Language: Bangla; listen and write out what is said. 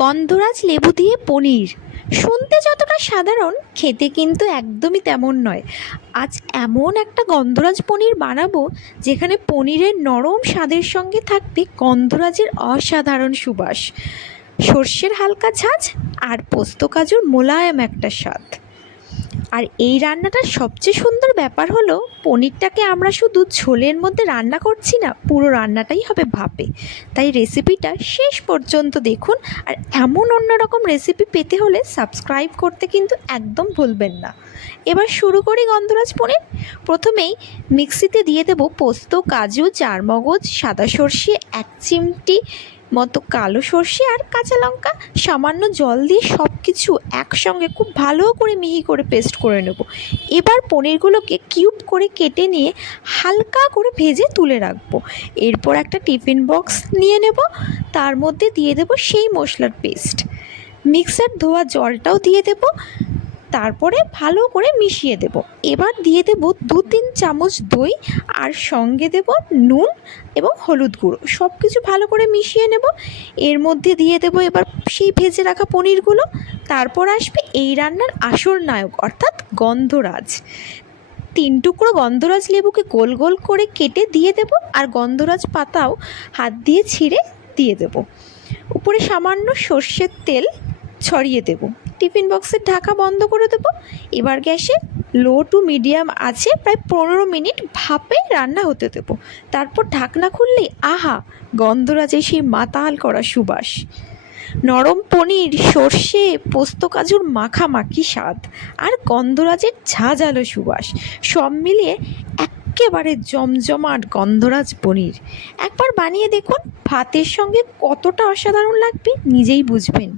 গন্ধরাজ লেবু দিয়ে পনির শুনতে যতটা সাধারণ, খেতে কিন্তু একদমই তেমন নয়। আজ এমন একটা গন্ধরাজ পনির বানাবো যেখানে পনিরের নরম স্বাদের সঙ্গে থাকবে গন্ধরাজের অসাধারণ সুবাস, সর্ষের হালকা ঝাঁঝ আর পোস্ত কাজুর মোলায়েম একটা স্বাদ। আর এই রান্নাটার সবচেয়ে সুন্দর ব্যাপার হলো, পনিরটাকে আমরা শুধু ঝোলের মধ্যে রান্না করছি না, পুরো রান্নাটাই হবে ভাপে। তাই রেসিপিটা শেষ পর্যন্ত দেখুন। আর এমন অন্যরকম রেসিপি পেতে হলে সাবস্ক্রাইব করতে কিন্তু একদম ভুলবেন না। এবার শুরু করি গন্ধরাজ পনির। প্রথমেই মিক্সিতে দিয়ে দেবো পোস্ত, কাজু, চারমগজ, সাদা সর্ষে, 1 চিমটি মতো কালো সর্ষে আর কাঁচা লঙ্কা। সামান্য জল দিয়ে সব কিছু একসঙ্গে খুব ভালো করে মিহি করে পেস্ট করে নেব। এবার পনিরগুলোকে কিউব করে কেটে নিয়ে হালকা করে ভেজে তুলে রাখবো। এরপর একটা টিফিন বক্স নিয়ে নেব, তার মধ্যে দিয়ে দেব সেই মশলার পেস্ট, মিক্সার ধোয়া জলটাও দিয়ে দেব, তারপরে ভালো করে মিশিয়ে দেব। এবার দিয়ে দেব 2-3 চামচ দই আর সঙ্গে দেব নুন এবং হলুদ গুঁড়ো। সব কিছু ভালো করে মিশিয়ে নেব। এর মধ্যে দিয়ে দেব এবার সেই ভেজে রাখা পনিরগুলো। তারপর আসবে এই রান্নার আসল নায়ক, অর্থাৎ গন্ধরাজ। 3 টুকরো গন্ধরাজ লেবুকে গোল গোল করে কেটে দিয়ে দেব, আর গন্ধরাজ পাতাও হাত দিয়ে ছিঁড়ে দিয়ে দেব। উপরে সামান্য সর্ষের তেল ছড়িয়ে দেব। টিফিন বক্সের ঢাকা বন্ধ করে দেব। এবার গ্যাসে লো টু মিডিয়াম আছে প্রায় 15 মিনিট ভাপে রান্না হতে দেব। তারপর ঢাকনা খুললেই আহা, গন্ধরাজের সেই মাতাল করা সুবাস, নরম পনির, সর্ষে পোস্ত কাজুর মাখামাখি স্বাদ আর গন্ধরাজের ঝাঁঝালো সুবাস, সব মিলিয়ে একেবারে জমজমাট গন্ধরাজ পনির। একবার বানিয়ে দেখুন, ভাতের সঙ্গে কতটা অসাধারণ লাগবে নিজেই বুঝবেন।